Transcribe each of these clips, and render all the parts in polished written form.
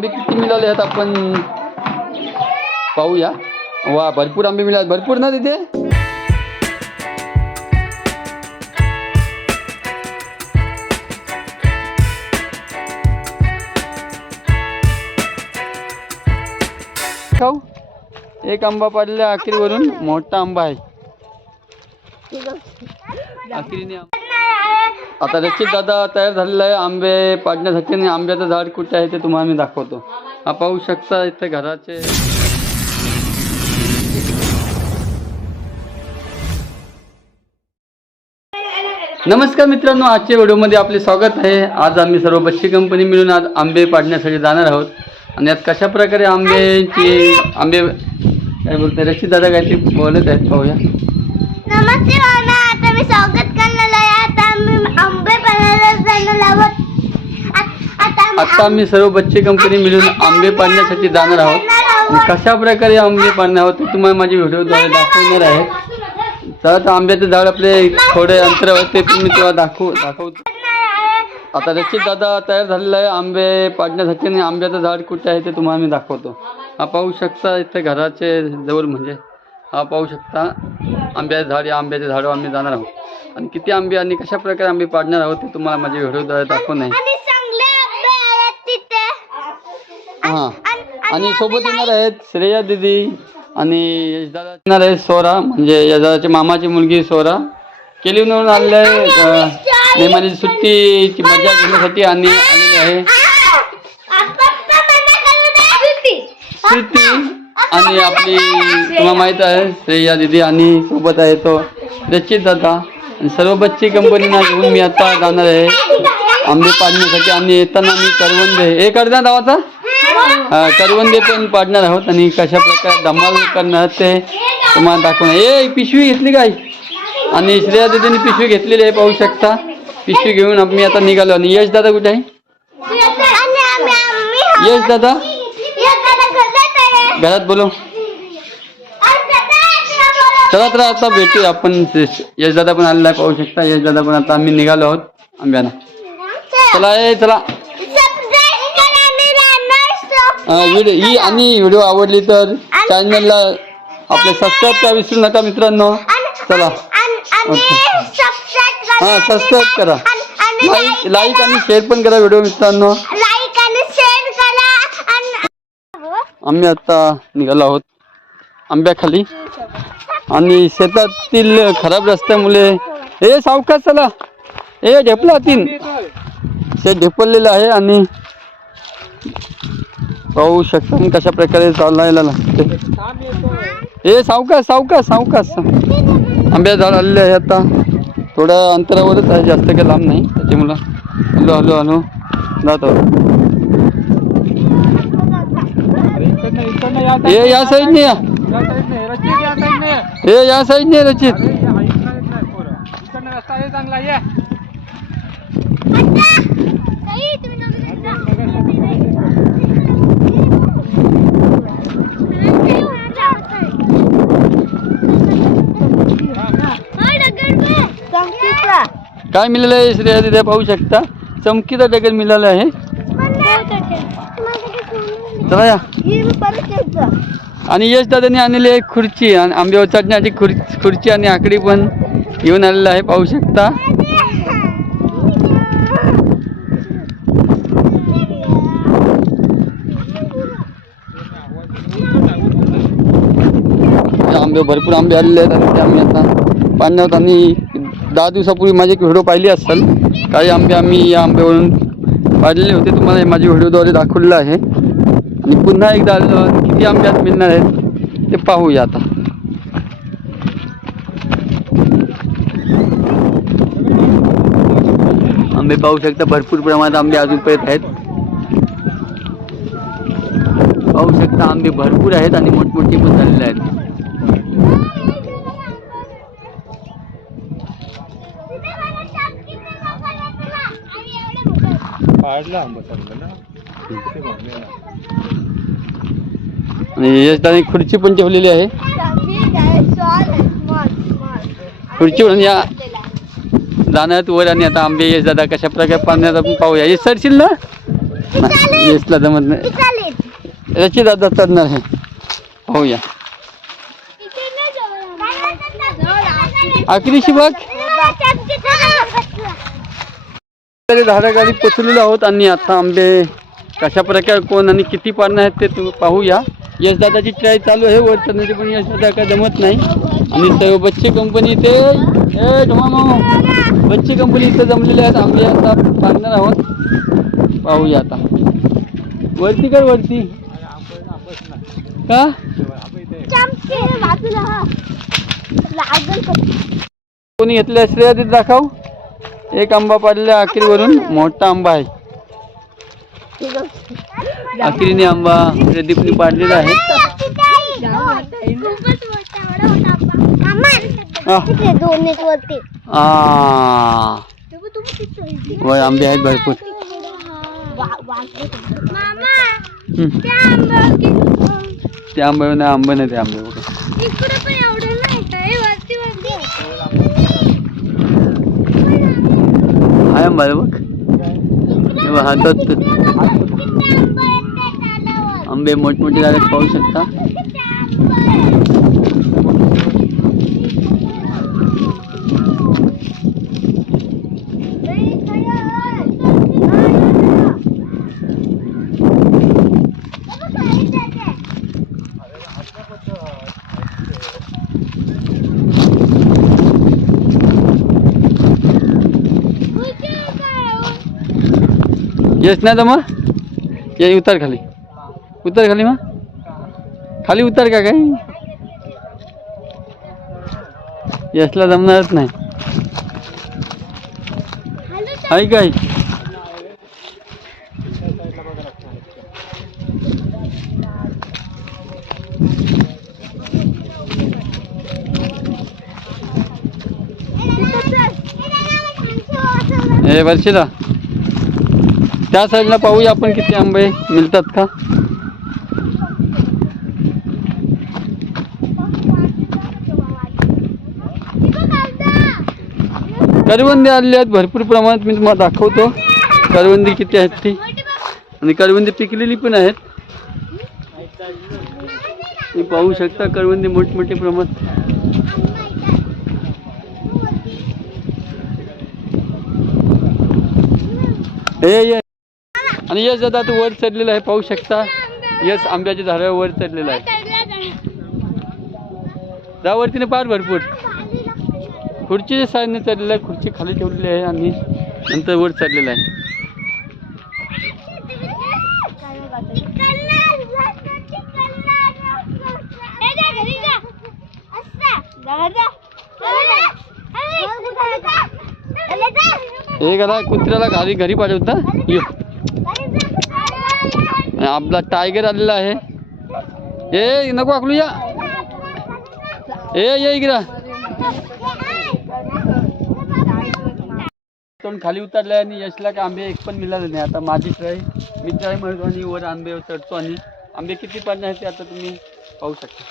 आंबे किती मिळाले आहेत आपण पाहूया. वा, भरपूर आंबे मिळाले, भरपूर ना तिथे. खाऊ एक आंबा पडला आखरीवरून, मोठा आंबा आहे आखरीने. आता रशीद दादा तयार झालेला आहे आंबे पाडण्यासाठी. आणि आंब्याचं झाड कुठे आहे ते तुम्हाला मी दाखवतो. हा पाहू शकता इथे घराचे. नमस्कार मित्रांनो, आजच्या व्हिडिओमध्ये आपले स्वागत आहे. आज आम्ही सर्व बच्ची कंपनी मिळून आज आंबे पाडण्यासाठी जाणार आहोत. आणि यात कशा प्रकारे आंबे काय बोलते रशीद दादा काय ते बोलत आहेत, पाहूया. नमस्ते मामा, आता मी स्वागत करणार आहे. आता आम्ही आंबे पाडायला जाणार आहोत. आता आम्ही सर्व बच्ची कंपनी मिळून आंबे पाडण्यासाठी जाणार आहोत. कशा प्रकारे आंबे पाडणार आहोत ते तुम्हाला माझ्या व्हिडिओद्वारे दाखवणार आहे. तर आता आंब्याचं झाड आपले थोडे अंतरावर ते मी तुला दाखवतो. आता रशीद दादा तयार झालेला आहे आंबे पाडण्यासाठी. आणि आंब्याचं झाड कुठे आहे ते तुम्हाला मी दाखवतो. हा पाहू शकता इथे घराचे जवळ, म्हणजे हा पाहू शकता आंब्याचं झाड. या आंब्याच्या झाडावर आम्ही जाणार आहोत. आणि किती आंबे आणि कशा प्रकारे आंबे पाडणार आहोत ते तुम्हाला माझ्या व्हिडिओद्वारे दाखवणार आहे. हां, आणि सोबत येणार आहेत श्रेया दीदी आणि यशदादा येणार आहे. सोरा म्हणजे यशदादाच्या मामाची मुलगी सोरा केलीवरून आलेली आहे. मेहमानीची सुट्टीची मजा घेण्यासाठी आणि आलेली आहे. श्रुती आणि आपली तुम्हाला माहीत आहे श्रेया दीदी. आणि सोबत आहे तो रशीद दादा. आणि सर्व बच्ची कंपनीना घेऊन मी आता जाणार आहे आंबे पाडण्यासाठी. आणि येताना मी करवंदे हे करणार आहोत, करवंदे पण पाडणार आहोत. आणि कशा प्रकारे धमाल करणार ते तुम्हाला दाखवणार. ए पिशवी घेतली काय? आणि श्रेया दीदीने पिशवी घेतलेली आहे, पाहू शकता. पिशवी घेऊन मी आता निघालो. आणि यश दादा कुठे आहे? यश दादा घरात बोलव. चला तर आता भेटूया आपण. यश दादा पण आलेला आहे, पाहू शकता. यश दादा पण आता आम्ही निघालो आहोत आंब्याला. चला चला. व्हिडिओ आवडली तर चॅनलला आपले सबस्क्राईब करा विसरू नका मित्रांनो. चला हां, सबस्क्राईब करा, लाईक आणि शेअर पण करा व्हिडिओ मित्रांनो. आम्ही आता निघालो आहोत आंब्याखाली. आणि शेतातील खराब रस्त्यामुळे हे सावकाश चला. हे ढेपला तीन शेत ढेपलेलं आहे. आणि पाहू शकता मी कशा प्रकारे चालायला लागते. हे सावकाश सावकाश सावकाश. आंब्या झाड आलेले आहे आता थोड्या अंतरावरच आहे, जास्त काही लांब नाही. त्याच्यामुळं हॅलो हॅलो हॅलो जात आहोत. हे या साईडने या, हे या साईडने रचित. काय मिळालं आहे श्रेया दीदी, पाहू शकता. चमकीचा डगर मिळाला आहे. चला या. आणि यश दादाने आणलेली आहे खुर्ची आणि आंब्यावर चढण्याची खुर्ची आणि आकडी पण घेऊन आलेला आहे, पाहू शकता. आंबे भरपूर आंबे आलेले आहेत. आणि ते आम्ही आता पाडण्यात. आणि 10 दिवसापूर्वी माझी एक व्हिडिओ पाहिली असेल. काही आंबे आम्ही या आंब्यावरून पाडलेले होते, तुम्हाला माझ्या व्हिडिओद्वारे दाखवलेलं आहे. आणि पुन्हा एकदा किती आंब्यात मिळणार आहेत ते पाहूया आता. आंबे पाहू शकता, भरपूर प्रमाणात आंबे अजूनपर्यंत आहेत. पाहू शकता आंबे भरपूर आहेत आणि मोठमोठे पण झालेले आहेत. आणि यशदाने खुर्ची पण ठेवलेली आहे. खुर्चीवर या जाण्यात वर. आणि आता आंबे यश दादा कशा प्रकारे पाण्यात आपण पाहूया. हे सरशील ना नाही, यशला जमत नाही. याची दादा चढणार आहे, पाहूया. आखरीशी बघ झाडाखाली पोचलेलो आहोत आणि आता आंबे कशा प्रकारे कोण आणि किती पानं आहेत ते तुम्ही पाहूया. यशदादाची ट्राय चालू आहे वर चढण्याची, पण यशदादा काय जमत नाही. आणि सर्व बच्चे कंपनी इथे बच्चे कंपनी इथे जमलेले आहेत. आंबे आता पाडणार आहोत, पाहूया आता. वरती कर वरती का कोणी घेतले श्रेया तिथे दाखव. एक आंबा पाडला आखरीवरून, मोठा आंबा आहे. आखरीने आंबा प्रदीपने पाडलेला आहे. वय आंबे आहेत भरपूर. त्या आंबे नाही, आंबे नाही, ते आंबे हाय आंबा बघ हातात. आंबे मोठमोठे झाले पाहू शकता. यश नाही तर मग ये उतर खाली, उतर खाली, मग खाली उतर का काय. यशला जमणारच नाही आहे काय. हे वर्षीला त्या साईडला पाहूया आपण किती आंबे मिळतात का. करवंदी आलेली आहेत भरपूर प्रमाणात, मी तुम्हाला दाखवतो करवंदी किती आहेत ती. आणि करवंदी पिकलेली पण आहेत, तुम्ही पाहू शकता. करवंदी मोठमोठे प्रमाणात. हे आणि यश दादा तो वर चढलेला आहे, पाहू शकता. यश आंब्याच्या झाडावर वर चढलेला आहे. त्यावरतीने फार भरपूर खुर्चीच्या साईडने चढलेला आहे. खुर्ची खाली ठेवलेली आहे आणि नंतर वर चढलेला आहे. हे करा कुत्र्याला घरी पाठवता. आपला टायगर आलेला आहे. ए नको आकलू या. ये इकडं. खाली उतरलाय आणि यशला काय आंबे एक पण मिळाले नाही. आता माझी ट्राय, मी ट्राय म्हणतो आणि वर आंबे चढतो आणि आंबे किती पाडणे आहेत ते आता तुम्ही पाहू शकता.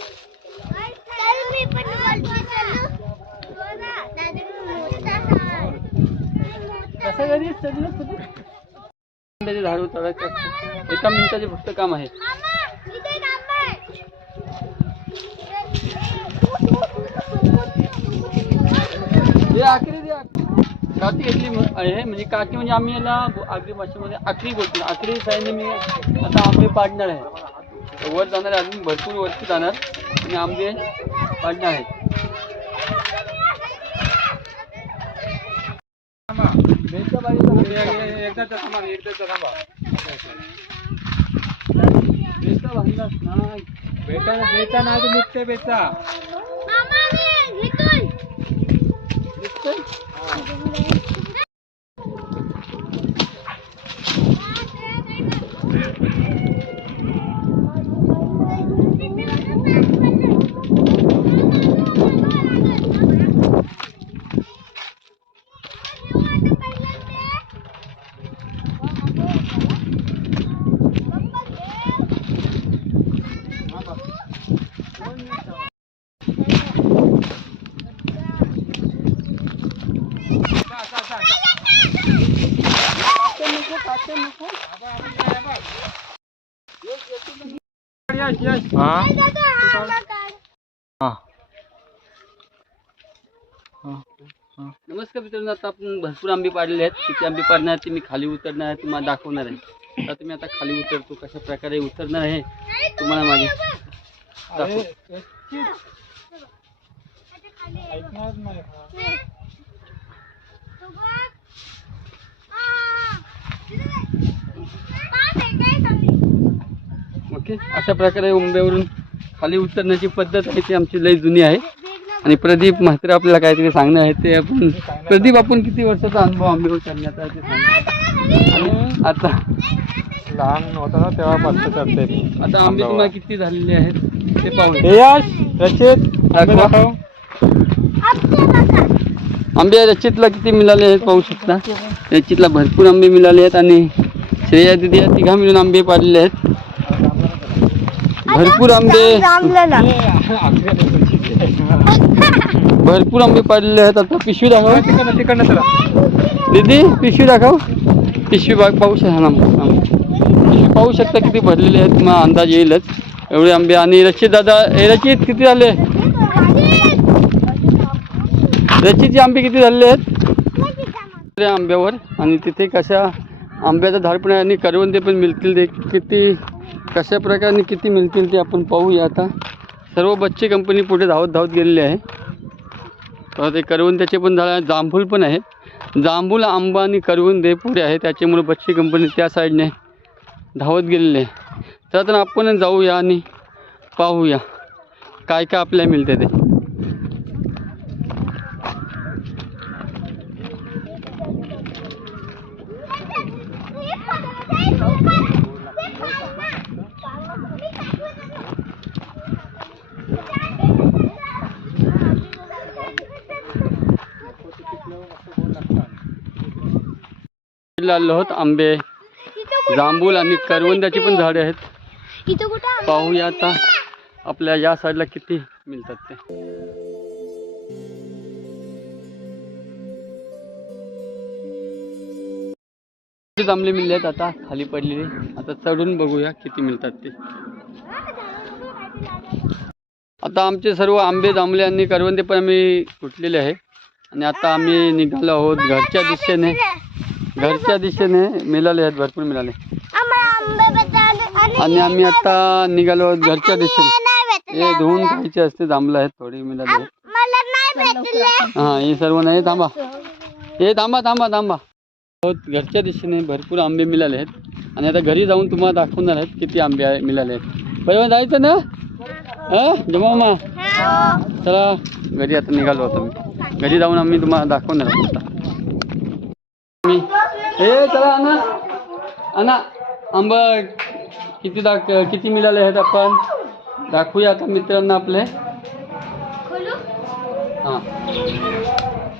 कसं घरी चढलं त्याचे झाड चढायचं असतं. 1 मिनिटाचे फक्त काम आहे. काठी घेतली आहे, म्हणजे काठी म्हणजे आम्ही याला आगरी भाषेमध्ये आखरी बोलतो. आखरी साईडने मी आता आंबे पाडणार आहे. वर जाणार आहे, अजून भरपूर वरती जाणार आणि आंबे पाडणार आहेत. बेचा ना निघते बेचा. नको नमस्कार मित्रांनो, आता आपण भरपूर आंबे पाडलेले आहेत. किती आंबे पाडणार ते मी खाली उतरणार आहे, तुम्हाला दाखवणार आहे. आता तुम्ही आता खाली उतरतो, कशा प्रकारे उतरणार आहे तुम्हाला माझे दाखव. ओके, अशा प्रकारे आंब्यावरून खाली उतरण्याची पद्धत आहे ती आमची लई जुनी आहे. आणि प्रदीप म्हात्रे आपल्याला काहीतरी सांगणं आहे ते आपण. प्रदीप, आपण किती वर्षाचा अनुभव आंब्यावर चढण्याचा आहे ते सांगा. आता लहान होता ना तेव्हापासून चढते. आता आंबे तुम्हाला किती झालेले आहेत ते पाहून. आंबे रचितला किती मिळाले आहेत पाहू शकता. रचितला भरपूर आंबे मिळाले आहेत आणि श्रेया दिदी या तिघा मिळून आंबे पाडलेले आहेत. भरपूर आंबे भरपूर आंबे पाडलेले आहेत. आता पिशवी दाखव दीदी, पिशवी दाखव. पिशवी पाहू शकता पिशवी पाहू शकता किती भरलेले आहेत, तुम्हाला अंदाज येईलच एवढे आंबे. आणि रचित दादा, रचित किती झाले? रचितचे आंबे किती झालेले आहेत आंब्यावर? आणि तिथे कशा आंब्याचं झाड पण आहे आणि करवंदे पण मिळतील. ते किती कशा प्रकारे किती मिळतील ते आपण पाहूया. आता सर्व बच्चे कंपनी पुढे धावत धावत गेलेले आहे. तर ते करवंद्याचे पण झाड आहे, जांभूळ पण आहे. जांभूळ, आंबा आणि करवंदे पुढे आहे, त्याच्यामुळे बच्चे कंपनी त्या साईडने धावत गेलेले आहे. तर आपण जाऊया आणि पाहूया काय काय आपल्याला मिळते ते. आलो आहोत. आंबे, जांभूळ आणि करवंदाची पण झाडे आहेत. पाहूया आता आपल्या या साईडला किती मिळतात ते. आंबे मिळले आहेत आता खाली पडलेले. आता चढून बघूया किती मिळतात ते. आता आमचे सर्व आंबे, जांभळे आणि करवंदे पण आम्ही कुटलेले आहे. आणि आता आम्ही निघालो आहोत घरच्या दिशेने. घरच्या दिशेने मिळाले आहेत, भरपूर मिळाले. आणि आम्ही आता निघालो आहोत घरच्या दिशेने. हे धुवून खायचे असते, जांभळं आहेत थोडी मिळाले आहेत. हां, हे सर्व नाही. थांबा, हे थांबा थांबा थांबा. घरच्या दिशेने भरपूर आंबे मिळाले आहेत. आणि आता घरी जाऊन तुम्हाला दाखवणार आहेत किती आंबे मिळाले आहेत. बरोबर जायचं ना? जमा चला घरी आता निघालो होतो मी. घरी जाऊन आम्ही तुम्हाला दाखवणार आहोत. हे चला आणा आणा आंबा किती मिळाले आहेत आपण दाखवूया आता मित्रांना आपले. हां,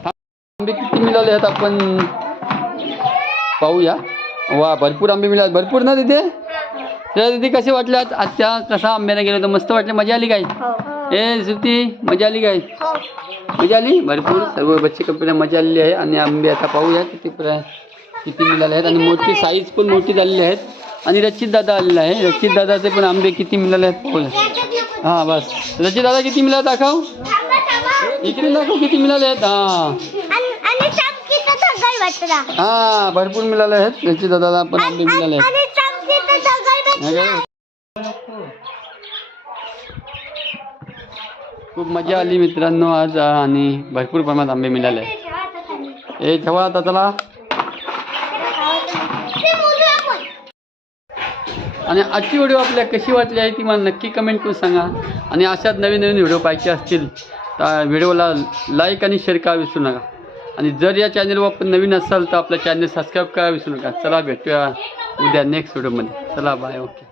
आंबे किती मिळाले आहेत आपण पाहूया. वा, भरपूर आंबे मिळाले. भरपूर ना तिथे. त्या दीदी कसे वाटले आजच्या? कसा आंब्याने गेलो तर मस्त वाटले? मजा आली काय? ए श्रुती, मजा आली काय? मजा आली. भरपूर सर्व बच्चे कंपन्या मजा आलेली आहे. आणि आंबे आता पाहूया किती मिळाले आहेत. आणि मोठी साईज पण मोठी झालेली आहेत. आणि रचित दादा आलेला आहे. रचित दादाचे पण आंबे किती मिळाले आहेत पाहूया. हां बस, रचित दादा किती मिळाले दाखव. इकडे दाखव किती मिळाले आहेत. हां, भरपूर मिळाले आहेत. रचित दादाला पण आंबे मिळाले आहेत. खूप मजा आली मित्रांनो आज. आणि भरपूर प्रमाणात आंबे मिळाले. हे ठेवा आता, चला. आणि आजची व्हिडिओ आपल्याला कशी वाटली आहे ती मला नक्की कमेंट करून सांगा. आणि अशाच नवीन नवीन व्हिडिओ पाहिजे असतील तर व्हिडिओला लाईक आणि शेअर करा विसरू नका. आणि जर या चॅनलवर आपण नवीन असाल तर आपल्या चॅनल सबस्क्राईब करा विसरू नका. चला भेटूया उद्या नेक्स्ट व्हिडिओमध्ये. चला बाय. ओके.